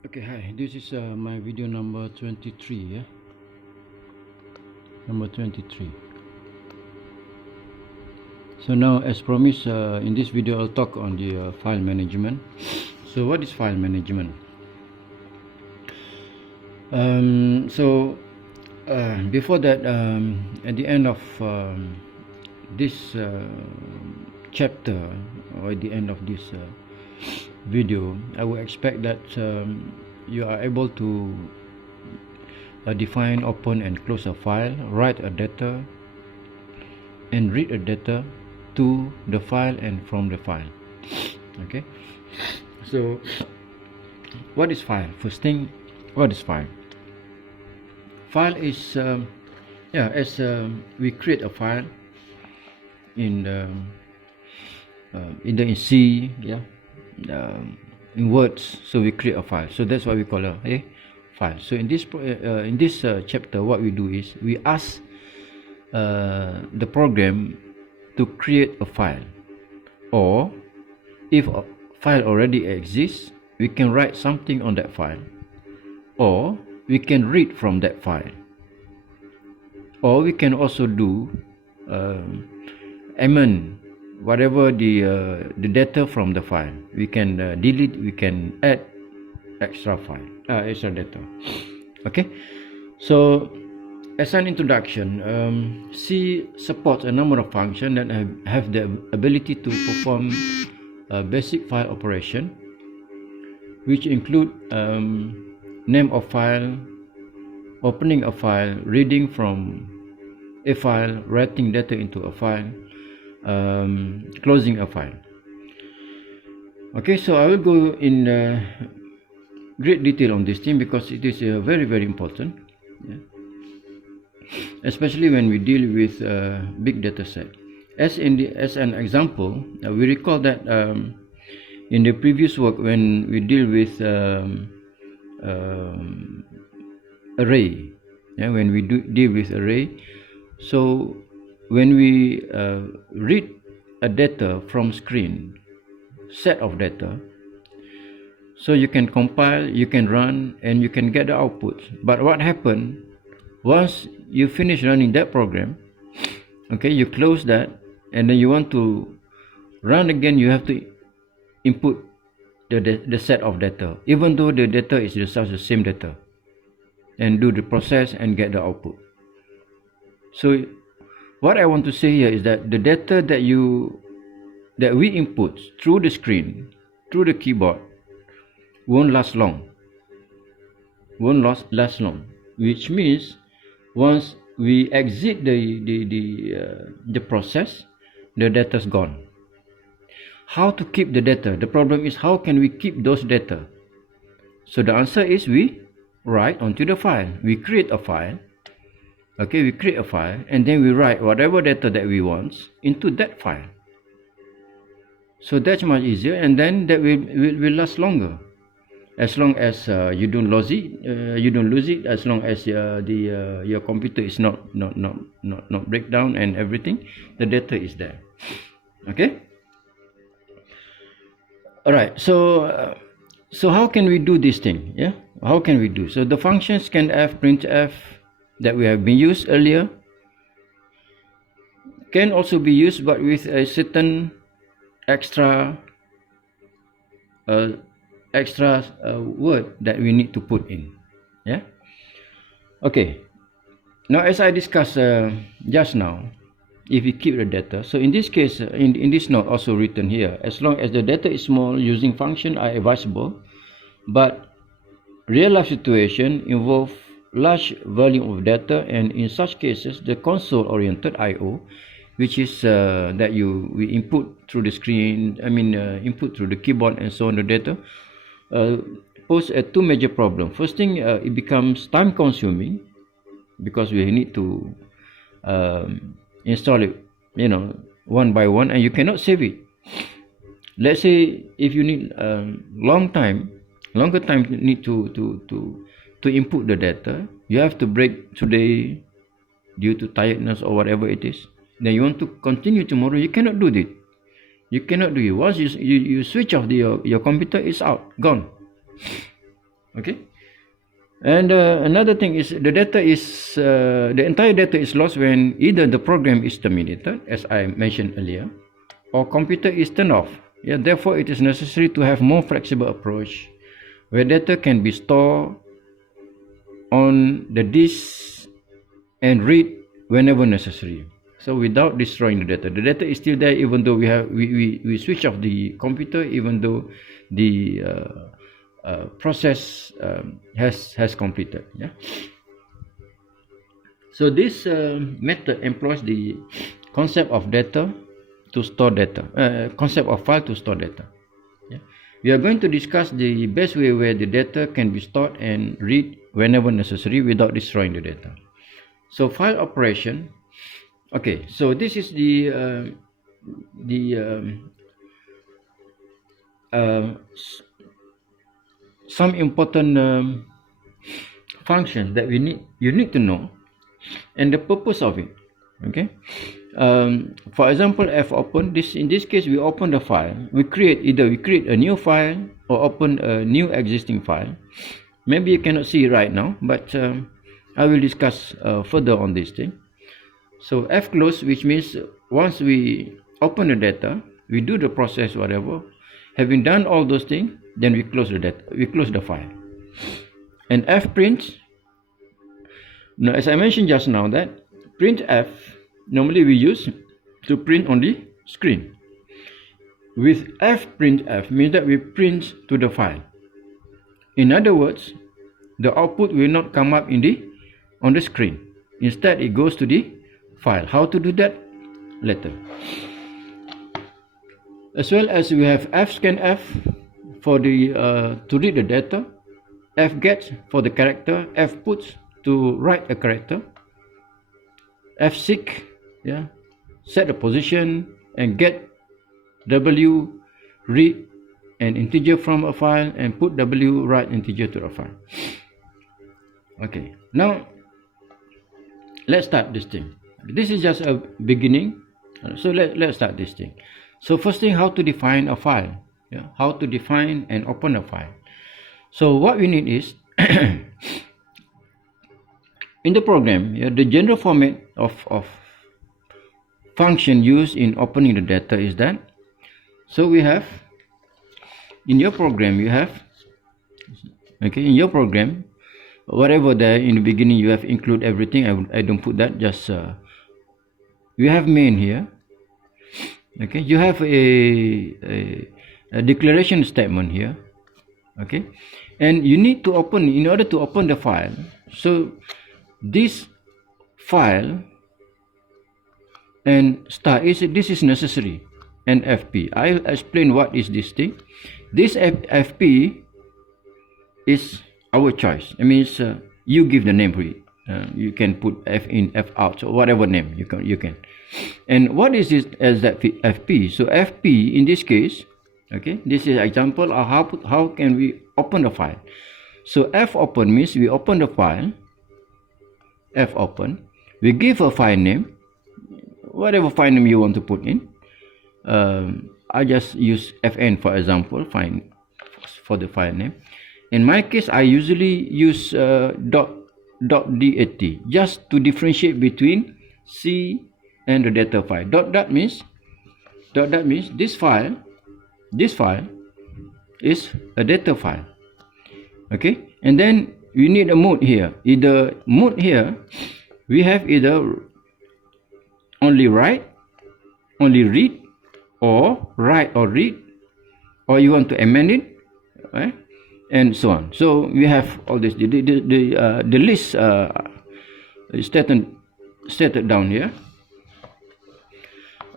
Okay, hi, this is my video number 23, yeah, number 23. So now, as promised, in this video I'll talk on the file management. So what is file management? Before that, at the end of this chapter, or at the end of this video, I would expect that you are able to define, open and close a file, write a data and read a data to the file and from the file. Okay, so what is file? First thing, what is file? File is we create a file in the either in C, in words, so we create a file. So that's what we call a file. So in this chapter, what we do is we ask the program to create a file, or if a file already exists, we can write something on that file, or we can read from that file, or we can also do amend whatever the data from the file. We can delete, we can add extra data. Okay, so as an introduction, C supports a number of functions that have the ability to perform basic file operation, which include name of file, opening a file, reading from a file, writing data into a file, closing a file. Okay, so I will go in great detail on this thing because it is very, very important, especially when we deal with big data set. As an example, we recall that in the previous work, when we deal with array, when we deal with array, so when we read a data from screen, set of data, so you can compile, you can run, and you can get the output. But what happened once you finish running that program, okay, you close that, and then you want to run again, you have to input the set of data, even though the data is just the same data, and do the process and get the output. So what I want to say here is that the data that we input through the screen, through the keyboard, won't last long. Which means once we exit the process, the data is gone. How to keep the data? The problem is, how can we keep those data? So the answer is, we write onto the file. We create a file. Okay, we create a file, and then we write whatever data that we want into that file. So that's much easier, and then that will last longer, as long as you don't lose it, as long as your computer is not break down and everything, the data is there. Okay. All right. So how can we do this thing? Yeah. How can we do? So the function scanf, printf that we have been used earlier can also be used, but with a certain extra word that we need to put in. Yeah. Okay. Now, as I discussed just now, if we keep the data, so in this case, in this note also written here, as long as the data is small, using function are advisable, but real life situation involve large volume of data, and in such cases, the console oriented IO, which is that we input through the screen, input through the keyboard and so on, the data, pose two major problems. First thing, it becomes time consuming because we need to install it, one by one, and you cannot save it. Let's say if you need longer time need to input the data, you have to break today due to tiredness or whatever it is. Then you want to continue tomorrow, you cannot do it. You cannot do it. Once you switch off your computer, it's out, gone. Okay. And another thing is the entire data is lost when either the program is terminated, as I mentioned earlier, or computer is turned off. Yeah, therefore it is necessary to have more flexible approach where data can be stored on the disk and read whenever necessary. So without destroying the data is still there even though we switch off the computer, even though the process has completed. Yeah. So this method employs the concept of data to store data, concept of file to store data. Yeah. We are going to discuss the best way where the data can be stored and read whenever necessary without destroying the data. So file operation. Okay, so this is some important functions that you need to know and the purpose of it. Okay. For example, fopen, in this case we open the file, we create a new file or open a new existing file. Maybe you cannot see it right now, but I will discuss further on this thing. So fclose, which means once we open the data, we do the process whatever, having done all those things, then we close the data, we close the file. And fprint, now as I mentioned just now, that printf normally we use to print on the screen. With fprintf means that we print to the file. In other words, the output will not come up on the screen. Instead, it goes to the file. How to do that? Later. As well as we have fscanf for the to read the data, fget for the character, fputs to write a character, fseek, yeah, set the position, and get w read an integer from a file and put w write integer to a file. Okay, now let's start this thing. This is just a beginning, so let's start this thing. So first thing, how to define a file, yeah? How to define and open a file. So what we need is in the program, yeah, the general format of function used in opening the data is that. So we have in your program, you have, okay, in your program, whatever there in the beginning you have include everything. I don't put that, just you have main here. Okay, you have a declaration statement here. Okay, and you need to open, in order to open the file, so this file and star this is necessary, and fp. I'll explain what is this thing. This fp is our choice. I mean, you give the name for it. You can put f in, f out, or whatever name you can. And what is this as that fp? So fp in this case, okay, this is example of how can we open the file. So fopen means we open the file. Fopen, we give a file name, whatever file name you want to put in. I just use fn for example, for the file name. In my case, I usually use .dat just to differentiate between C and the data file. .dat means this file is a data file. Okay, and then we need a mode here. Either mode here, we have either only write, only read, or write or read, or you want to amend it, right? And so on. So we have all this. The list is stated down here.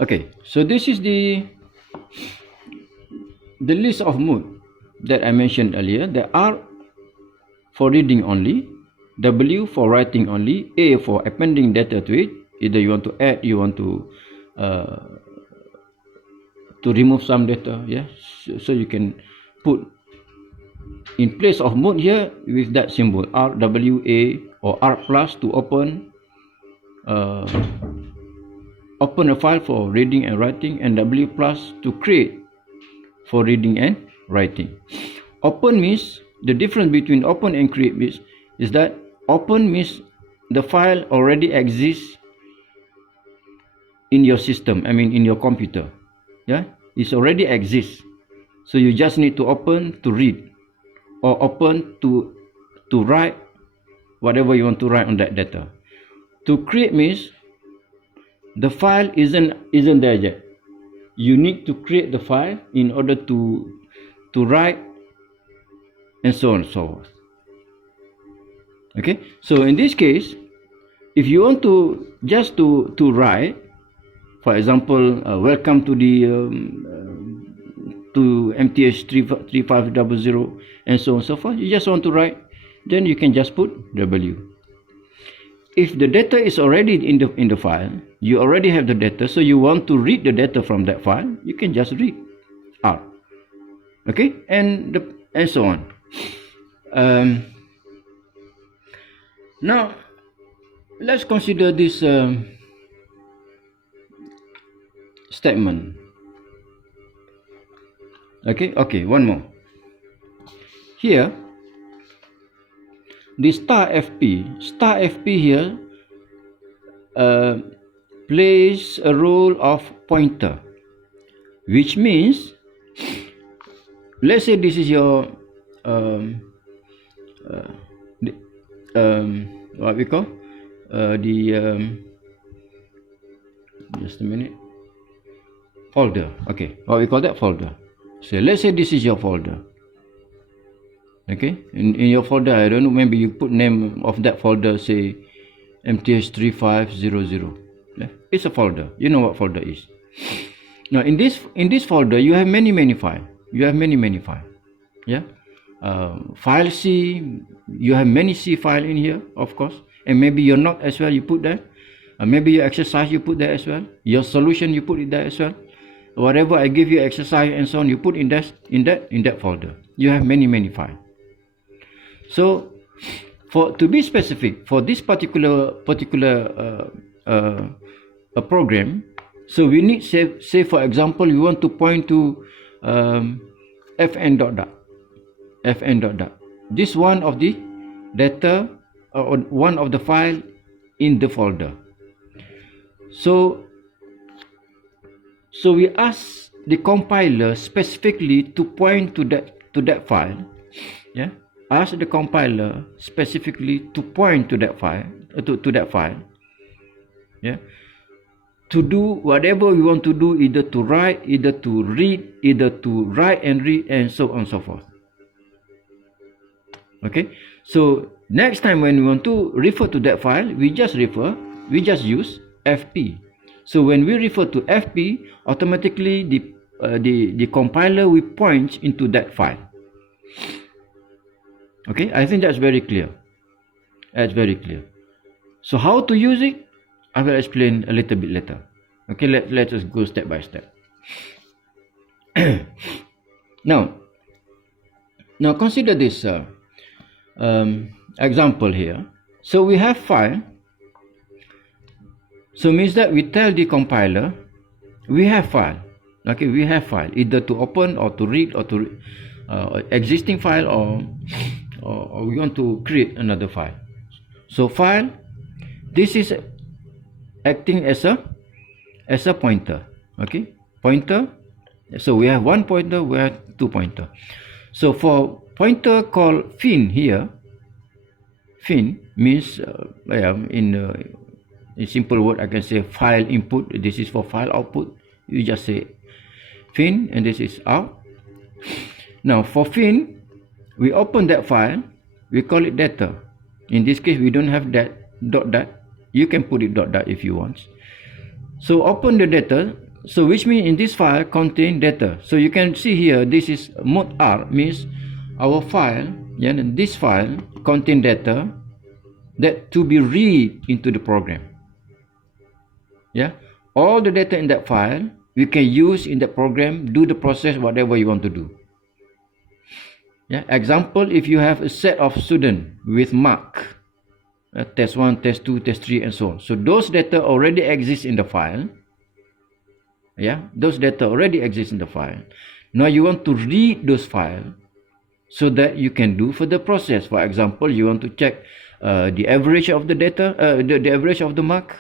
Okay, so this is the list of mode that I mentioned earlier. There are for reading only, W for writing only, A for appending data to it. Either you want to add, you want to remove some data, yeah. So you can put in place of mode here with that symbol RWA or R plus to open a file for reading and writing, and W plus to create for reading and writing. Open means the difference between open and create is that open means the file already exists in your system, in your computer. Yeah, it already exists. So you just need to open to read, or open to write whatever you want to write on that data. To create means the file isn't there yet. You need to create the file in order to write, and so on and so forth. Okay, so in this case, if you want to just to write, for example, welcome to the to mth3500 and so on and so forth, you just want to write, then you can just put W. If the data is already in the file, you already have the data, so you want to read the data from that file, you can just read R. Okay, and so on. Now let's consider this statement. Okay, one more. Here, the star FP here plays a role of pointer, which means, let's say this is your what we call just a minute, folder. Okay, what we call that, folder. So let's say this is your folder. Okay, in your folder, I don't know, maybe you put name of that folder, say mth3500. Yeah? It's a folder. You know what folder is. Now in this folder, you have many files. Yeah, file C, you have many C file in here, of course, and maybe your note as well, you put there. Maybe your exercise, you put there as well. Your solution, you put it there as well. Whatever I give you exercise and so on, you put in that folder. You have many files. So to be specific, for this particular a program, so we need, say for example, you want to point to fn dot. This one of the data, or one of the file in the folder. So we ask the compiler specifically to point to that file. Yeah, ask the compiler specifically to point to that file, yeah, to do whatever we want to do, either to write, either to read, either to write and read, and so on and so forth. Okay, so next time when we want to refer to that file, we just use FP. So when we refer to FP, automatically the compiler will point into that file. Okay, I think that's very clear. So how to use it, I will explain a little bit later. Okay, let us go step by step. Now consider this example here. So we have file. So means that we tell the compiler we have file. Okay, we have file, either to open or to read, or to existing file, or we want to create another file. So file, this is acting as a pointer. Okay, pointer. So we have one pointer, we have two pointer. So for pointer called fin here, fin means in simple word, I can say file input. This is for file output. You just say fin, and this is out. Now for fin, we open that file, we call it data. In this case, we don't have that dot. You can put it dot if you want. So open the data. So which means in this file contain data. So you can see here, this is mode R, means our file. Yeah, and this file contain data that to be read into the program. Yeah, all the data in that file we can use in the program, do the process, whatever you want to do. Yeah, example, if you have a set of students with mark, test 1, test 2, test 3, and so on. So those data already exist in the file. Yeah, those data already exist in the file. Now you want to read those files. so that you can do further process. For example, you want to check the average of the data, the average of the mark.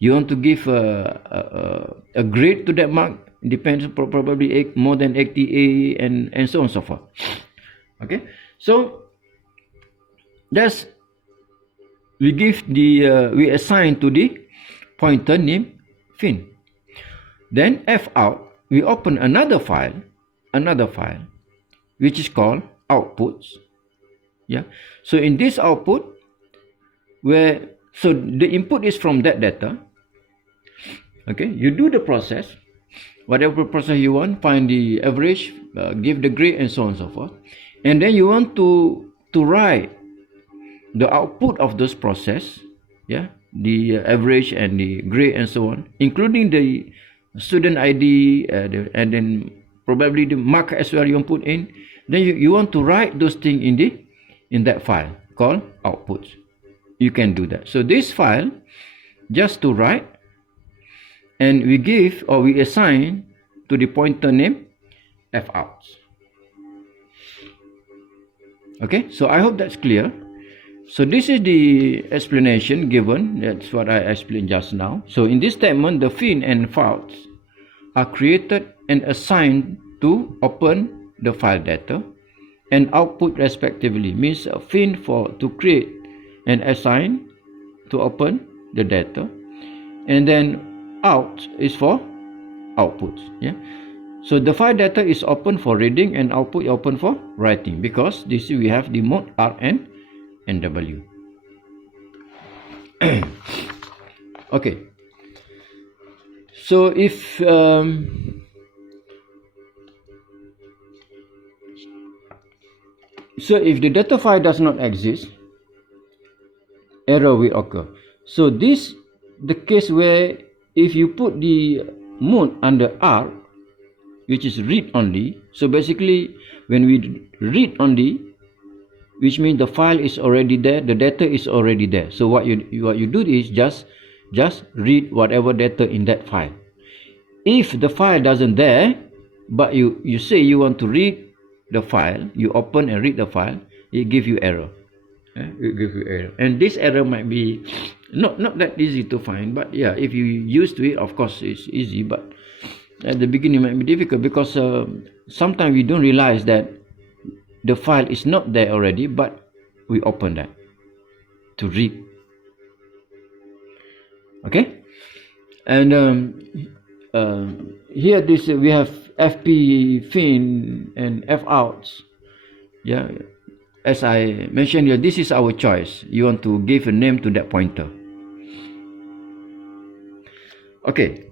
You want to give a grade to that mark. Depends, probably more than 80A and so on and so forth. Okay, so that's we give the we assign to the pointer name fin. Then f out, we open another file which is called outputs. Yeah, so in this output, so the input is from that data. Okay, you do the process, whatever process you want, find the average, give the grade and so on and so forth, and then you want to write the output of this process, yeah, the average and the grade and so on, including the student ID, and then probably the mark as well you want to put in. Then you want to write those things in that file called outputs. You can do that. So this file, just to write, and we give or we assign to the pointer name f_out. Okay, so I hope that's clear. So this is the explanation given. That's what I explained just now. So in this statement, the fin and f_out are created and assigned to open the file data, and output respectively. Means a fin to create and assign to open the data, and then out is for outputs. Yeah. So the file data is open for reading and output is open for writing, because this we have the mode R and W. Okay. So if the data file does not exist, error will occur. So this the case where if you put the mode under R, which is read only. So basically, when we read only, which means the file is already there, the data is already there. So what you do is just read whatever data in that file. If the file doesn't there, but you say you want to read the file, you open and read the file, it gives you error. It gives you error, and this error might be not that easy to find. But yeah, if you used to it, of course it's easy. But at the beginning, it might be difficult, because sometimes we don't realize that the file is not there already, but we open that to read. Okay, and here we have fp fin and f_outs. Yeah, as I mentioned here, this is our choice. You want to give a name to that pointer. Okay,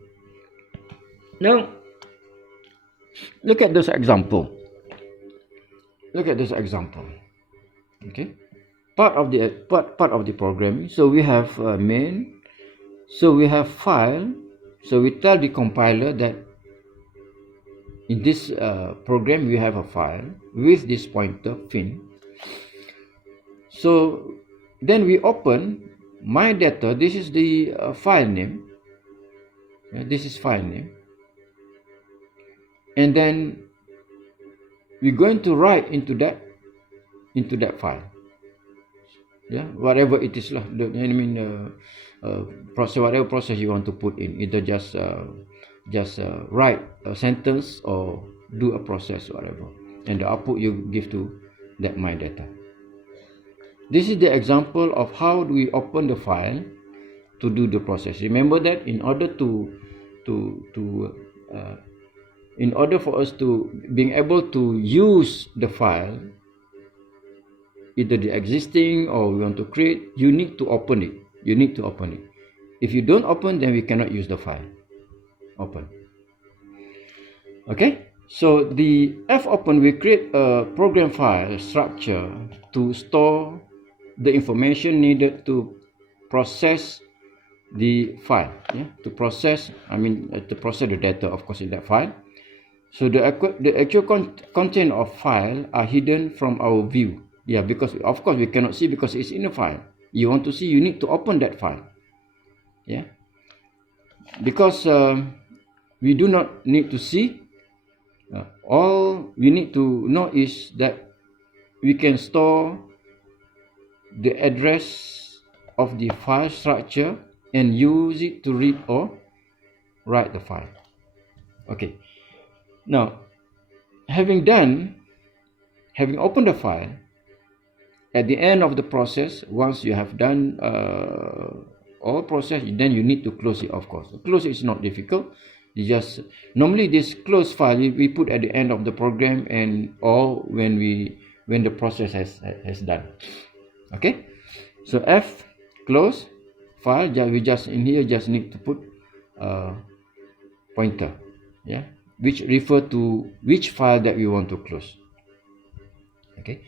now look at this example. Okay, part of the programming. So we have main, so we have file. So we tell the compiler that in this program we have a file with this pointer fin. So then we open my data. This is the file name. This is file name, and then we're going to write into that file. Yeah, whatever it is lah. Process, whatever process you want to put in, either just write a sentence or do a process, whatever, and the output you give to that my data. This is the example of how do we open the file to do the process. Remember that in order for us to being able to use the file, either the existing or we want to create, you need to open it. If you don't open, then we cannot use the file. Open. Okay, so the fopen, we create a program file structure to store the information needed to process the file. To process the data, of course, in that file. So the actual content of file are hidden from our view. Yeah, because of course we cannot see because it's in a file. You want to see, you need to open that file. Yeah, because we do not need to see. All we need to know is that we can store the address of the file structure and use it to read or write the file. Okay, now having opened the file, at the end of the process, once you have done all process, then you need to close it. Of course, close it is not difficult. You just normally this close file we put at the end of the program, and or when the process has done. Okay, so F close file. We just in here just need to put pointer, yeah, which refer to which file that we want to close. Okay,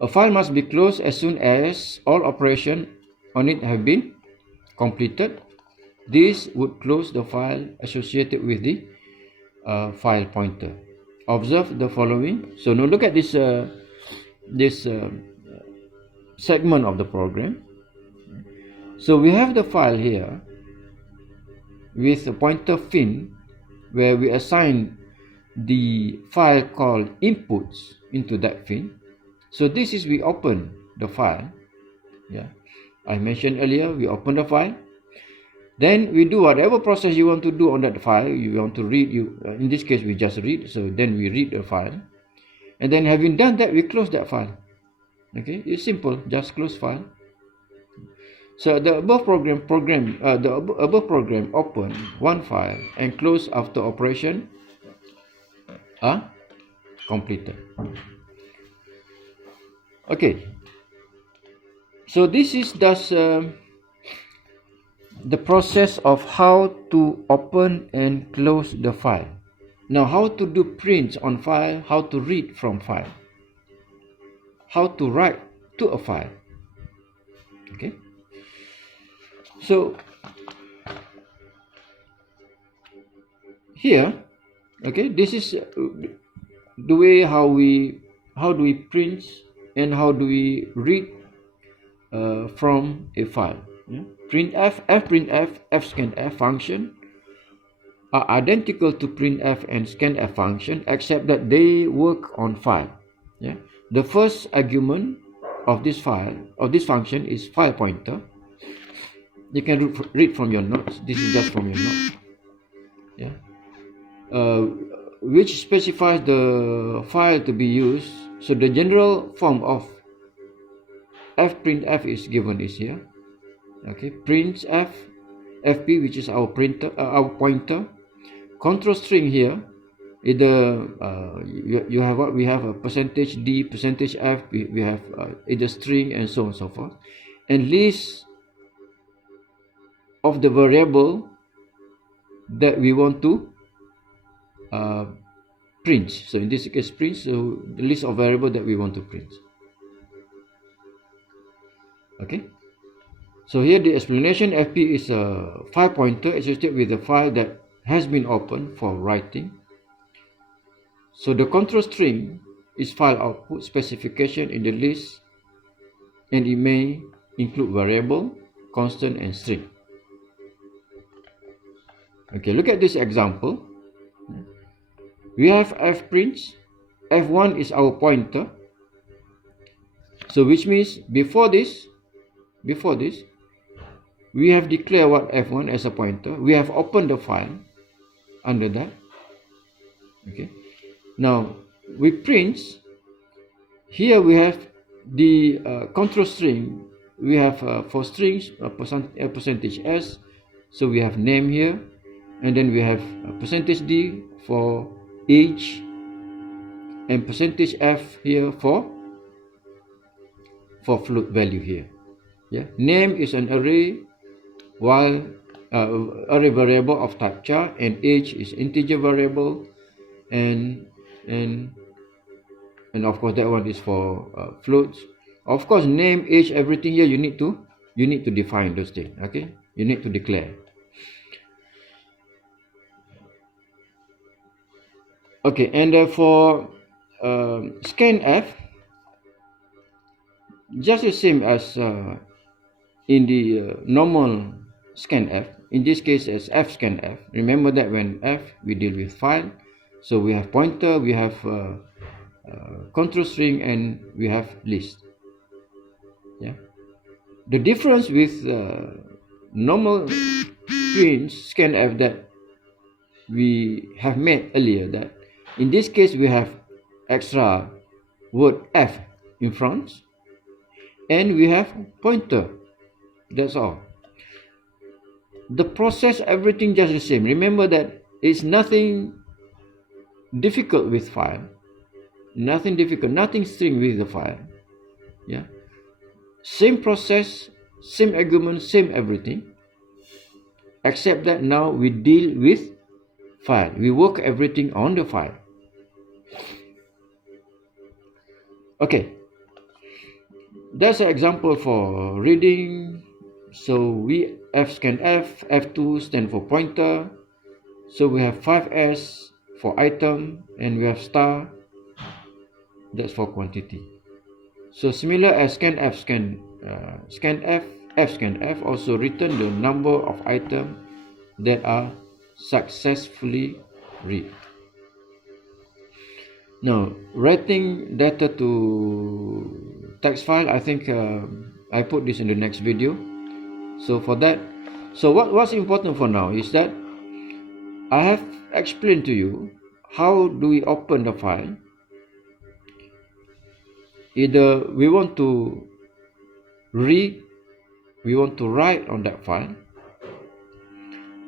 a file must be closed as soon as all operations on it have been completed. This would close the file associated with the file pointer. Observe the following. So now look at this segment of the program. So we have the file here with a pointer fin, where we assign the file called inputs into that fin. So this is we open the file. Yeah, I mentioned earlier we open the file. Then we do whatever process you want to do on that file. You want to read, in this case we just read. So then we read the file, and then having done that, we close that file. Okay, it's simple. Just close file. So the above program open one file and close after operation are completed. Okay, so this is just the process of how to open and close the file. Now, how to do prints on file, how to read from file, how to write to a file. Okay, so here, okay, this is the way how do we print and how do we read from a file. Yeah? Printf, fprintf, fscanf function are identical to printf and scanf function, except that they work on file. Yeah? The first argument of this file, of this function, is file pointer. You can read from your notes. This is just from your notes. Yeah, which specifies the file to be used. So the general form of fprintf is given is here. Okay, printf fp, which is our pointer. Control string here is the you have what we have a %d, %f. We have either string and so on and so forth, and list of the variable that we want to print. So in this case, print. So the list of variable that we want to print. Okay. So here the explanation, fp is a file pointer associated with the file that has been opened for writing. So the control string is file output specification in the list, and it may include variable, constant, and string. Okay, look at this example. We have fprints. F1 is our pointer. So which means before this, we have declared what F1 as a pointer. We have opened the file under that. Okay. Now we print. Here we have the control string. We have for strings %s. So we have name here, and then we have %d for age, and %f here for float value here. Yeah. Name is an array, while array variable of type char, and age is integer variable, and of course that one is for floats. Of course, name, age, everything here you need to define those things. Okay, you need to declare. Okay, and for scanf, just the same as in the normal scanf. In this case, as fscanf. Remember that when f we deal with file, so we have pointer, we have control string, and we have list. Yeah. The difference with normal screen scanf that we have made earlier, that in this case we have extra word F in front, and we have pointer. That's all. The process, everything just the same. Remember that it's nothing difficult with file. Nothing difficult, nothing string with the file. Yeah. Same process, same argument, same everything. Except that now we deal with file. We work everything on the file. Okay. That's an example for reading. So we scanf, F2 stand for pointer. So we have 5S for item, and we have star, that's for quantity. So similar as scanf, scanf also return the number of items that are successfully read. Now, writing data to text file, I think I put this in the next video. So for that, so what's important for now is that I have explained to you how do we open the file. Either we want to read, we want to write on that file.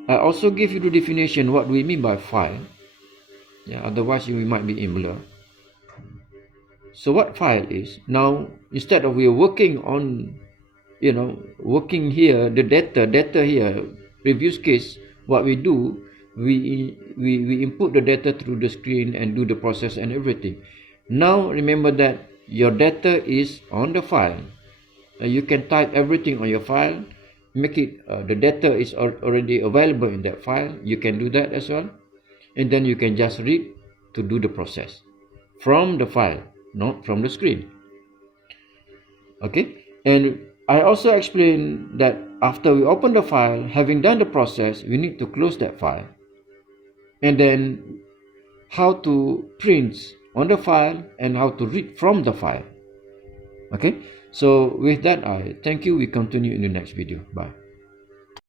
I also give you the definition what we mean by file. Yeah, otherwise you might be in blur. So what file is? Now, instead of we are working on, working here, the data here, previous case, what we do, we input the data through the screen and do the process and everything. Now remember that your data is on the file. You can type everything on your file, make it, the data is already available in that file. You can do that as well. And then you can just read to do the process from the file, not from the screen. Okay, and I also explained that after we open the file, having done the process, we need to close that file. And then how to print on the file and how to read from the file. Okay, so with that, I thank you. We continue in the next video. Bye.